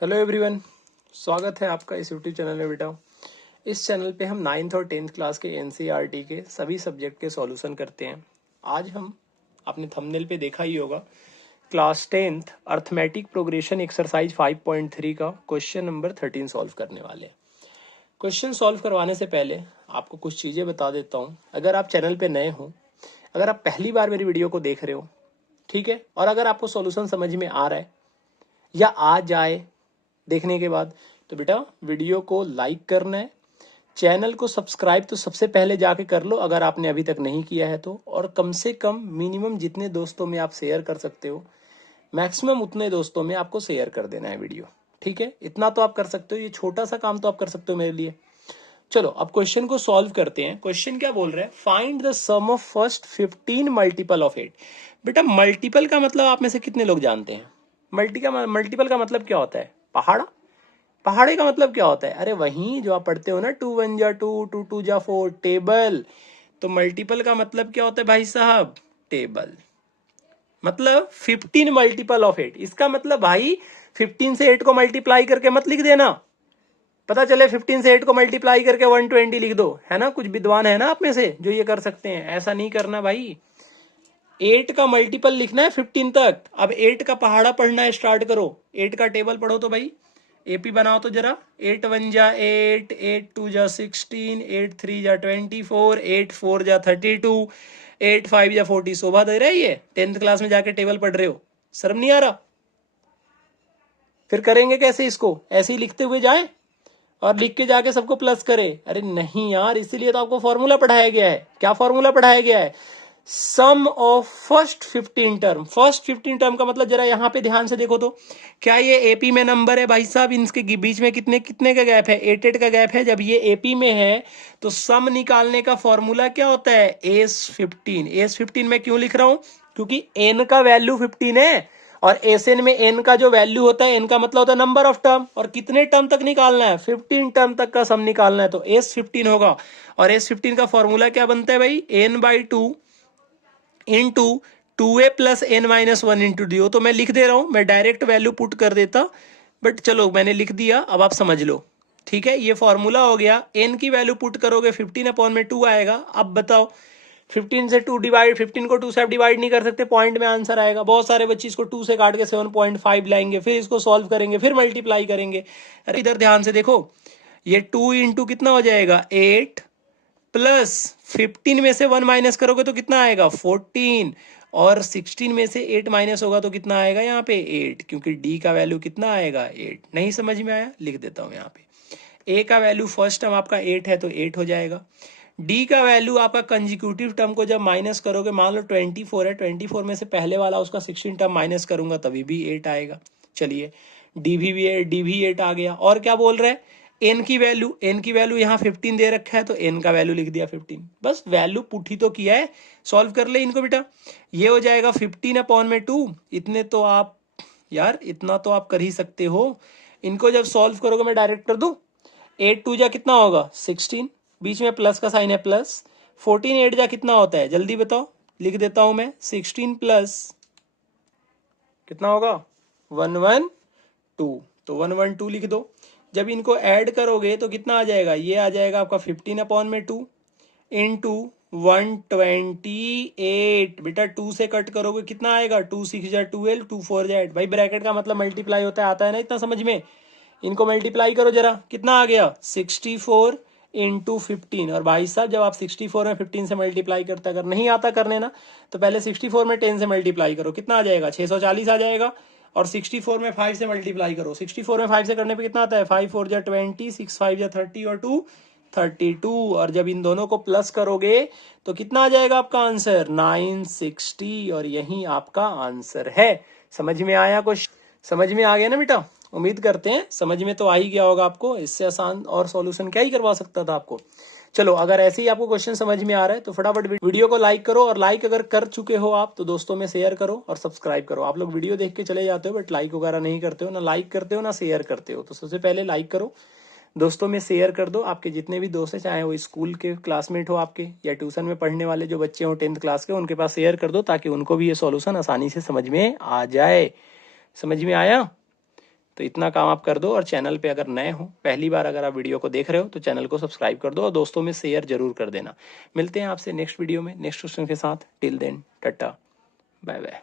Hello everyone, स्वागत है आपका इस यूट्यूब चैनल में बेटा। इस चैनल पे हम 9th और 10th क्लास के एनसीईआरटी के सभी सब्जेक्ट के सॉल्यूशन करते हैं। आज हम अपने थंबनेल पे देखा ही होगा class 10th arithmetic progression exercise 5.3 का क्वेश्चन नंबर 13 सॉल्व करने वाले हैं। क्वेश्चन सॉल्व करवाने से पहले आपको कुछ चीज़ें बता देता हूँ। अगर आप चैनल पे नए हो, अगर आप पहली बार मेरी वीडियो को देख रहे हो, ठीक है, और अगर आपको सॉल्यूशन समझ में आ रहा है या आ जाए देखने के बाद, तो बेटा वीडियो को लाइक करना है, चैनल को सब्सक्राइब तो सबसे पहले जाके कर लो अगर आपने अभी तक नहीं किया है तो, और कम से कम मिनिमम जितने दोस्तों में आप शेयर कर सकते हो मैक्सिमम उतने दोस्तों में आपको शेयर कर देना है वीडियो। ठीक है, इतना तो आप कर सकते हो, ये छोटा सा काम तो आप कर सकते हो मेरे लिए। चलो अब क्वेश्चन को सॉल्व करते हैं। क्वेश्चन क्या बोल रहा है, find the sum of first 15 multiple of 8। बेटा मल्टीपल का मतलब आप में से कितने लोग जानते हैं? मल्टीपल का मतलब क्या होता है? पहाड़े का मतलब क्या होता है? अरे वही जो आप पढ़ते हो ना, 2 1 जा 2, 2 2 जा 4, टेबल। तो मल्टीपल का मतलब क्या होता है भाई साहब? टेबल। मतलब 15 मल्टीपल ऑफ 8। इसका मतलब भाई 15 से 8 को मल्टीप्लाई करके मत लिख देना, पता चले 15 से 8 को मल्टीप्लाई करके 120 लिख दो, है ना? कुछ विद्वान है ना आप में से जो ये कर सकते हैं। ऐसा नहीं करना भाई, 8 का मल्टीपल लिखना है 15 तक। अब 8 का पहाड़ा पढ़ना स्टार्ट करो, 8 का टेबल पढ़ो तो भाई, एपी बनाओ तो जरा। 8 1 जा 8, 8 2 जा 16, 8 3 जा 24, 8 4 जा 32, 8 5 जा 40। शोभा दे रहा है ये 10th क्लास में जाके टेबल पढ़ रहे हो? शर्म नहीं आ रहा? फिर करेंगे कैसे इसको? ऐसे ही लिखते हुए जाए और लिख के जाके सबको प्लस करे? अरे नहीं यार, इसीलिए तो आपको फॉर्मूला पढ़ाया गया है। क्या फॉर्मूला पढ़ाया गया है? Sum of first 15 term. First 15 term का मतलब जरा यहां पे ध्यान से देखो तो, क्या ये एपी में नंबर है भाई साहब? इनके बीच में कितने कितने का गैप है? 8 8 का गैप है। जब ये एपी में है तो सम निकालने का फॉर्मूला क्या होता है? एस 15। एस 15 में क्यों लिख रहा हूं? क्योंकि एन का वैल्यू 15 है और एसएन में एन का जो वैल्यू होता है, एन का मतलब होता है नंबर ऑफ टर्म, और कितने टर्म तक निकालना है? 15 टर्म तक का सम निकालना है, तो एस 15 होगा। और एस 15 का फॉर्मूला क्या बनता है भाई? N by 2 into 2a plus N minus 1 into D. तो मैं लिख दे रहा हूं, मैं डायरेक्ट वैल्यू पुट कर देता, बट चलो मैंने लिख दिया, अब आप समझ लो। ठीक है, ये फॉर्मूला हो गया। एन की वैल्यू पुट करोगे 15 अपॉन में 2 आएगा। अब बताओ 15 से 2 डिवाइड, 15 को 2 से आप डिवाइड नहीं कर सकते, पॉइंट में आंसर आएगा। बहुत सारे बच्चे इसको 2 से काट के 7.5 लाएंगे, फिर इसको सॉल्व करेंगे, फिर मल्टीप्लाई करेंगे। अरे इधर ध्यान से देखो, ये 2 इंटू कितना हो जाएगा? 8 प्लस 15 में से 1 माइनस करोगे तो कितना आएगा? 14। और 16 में से 8 माइनस होगा तो कितना आएगा यहाँ पे? 8, क्योंकि डी का वैल्यू कितना आएगा? 8। नहीं समझ में आया? लिख देता हूं यहाँ पे। ए का वैल्यू फर्स्ट टर्म आपका 8 है तो 8 हो जाएगा। डी का वैल्यू आपका कंजिक्यूटिव टर्म को जब माइनस करोगे, मान लो 24 है, 24 में से पहले वाला उसका 16 टर्म माइनस करूंगा तभी भी 8 आएगा। चलिए डी भी 8 आ गया। और क्या बोल रहे हैं? एन की वैल्यू यहाँ 15 दे रखा है तो एन का वैल्यू लिख दिया 15। बस वैल्यू पुट ही तो किया है, सॉल्व कर ले इनको बेटा। ये हो जाएगा 15 अपॉन में 2। इतने तो आप यार, इतना तो आप कर ही सकते हो। इनको जब सॉल्व करोगे, मैं डायरेक्ट कर दूं, 8 2 जा कितना होगा? 16, बीच में प्लस का साइन है प्लस। 14 8 जा कितना होता है? जल्दी बताओ, लिख देता हूं मैं। 16 प्लस कितना होगा? 112। तो 112 लिख दो। जब इनको ऐड करोगे तो कितना आ जाएगा? ये आ जाएगा आपका 15 अपॉन में 2 इंटू 128। बेटा 2 से कट करोगे कितना आएगा? 2 6 जा 12, 2 4 जा 8। भाई ब्रैकेट का मतलब मल्टीप्लाई होता है, आता है ना इतना समझ में? इनको मल्टीप्लाई करो जरा, कितना आ गया? 64 इंटू 15। और भाई साहब जब आप 64 में 15 से मल्टीप्लाई करते, अगर नहीं आता करने ना, तो पहले 64 में 10 से मल्टीप्लाई करो, कितना आ जाएगा? 640 आ जाएगा। और 64 में 5 से मल्टीप्लाई करो, 64 में 5 से करने पे कितना आता है? 5 4 जा 20, 6 5 जा 30 और 2 32। और जब इन दोनों को प्लस करोगे तो कितना आ जाएगा आपका आंसर? 960। और यही आपका आंसर है। समझ में आया? कुछ समझ में आ गया ना बेटा? उम्मीद करते हैं समझ में तो आ ही गया होगा आपको। इससे आसान और सॉल्यूशन क्या ही करवा सकता था आपको। चलो अगर ऐसे ही आपको क्वेश्चन समझ में आ रहा है तो फटाफट वीडियो को लाइक करो, और लाइक अगर कर चुके हो आप तो दोस्तों में शेयर करो और सब्सक्राइब करो। आप लोग वीडियो देख के चले जाते हो बट लाइक वगैरह नहीं करते हो, ना लाइक करते हो ना शेयर करते हो। तो सबसे पहले लाइक करो, दोस्तों में शेयर कर दो। आपके जितने भी दोस्त हैं, चाहे वो स्कूल के क्लासमेट हो आपके या ट्यूशन में पढ़ने वाले जो बच्चे हो 10th क्लास के, उनके पास शेयर कर दो ताकि उनको भी ये सॉल्यूशन आसानी से समझ में आ जाए। समझ में आया? तो इतना काम आप कर दो, और चैनल पे अगर नए हो, पहली बार अगर आप वीडियो को देख रहे हो, तो चैनल को सब्सक्राइब कर दो और दोस्तों में शेयर जरूर कर देना। मिलते हैं आपसे नेक्स्ट वीडियो में नेक्स्ट क्वेश्चन के साथ। Till then tata bye bye.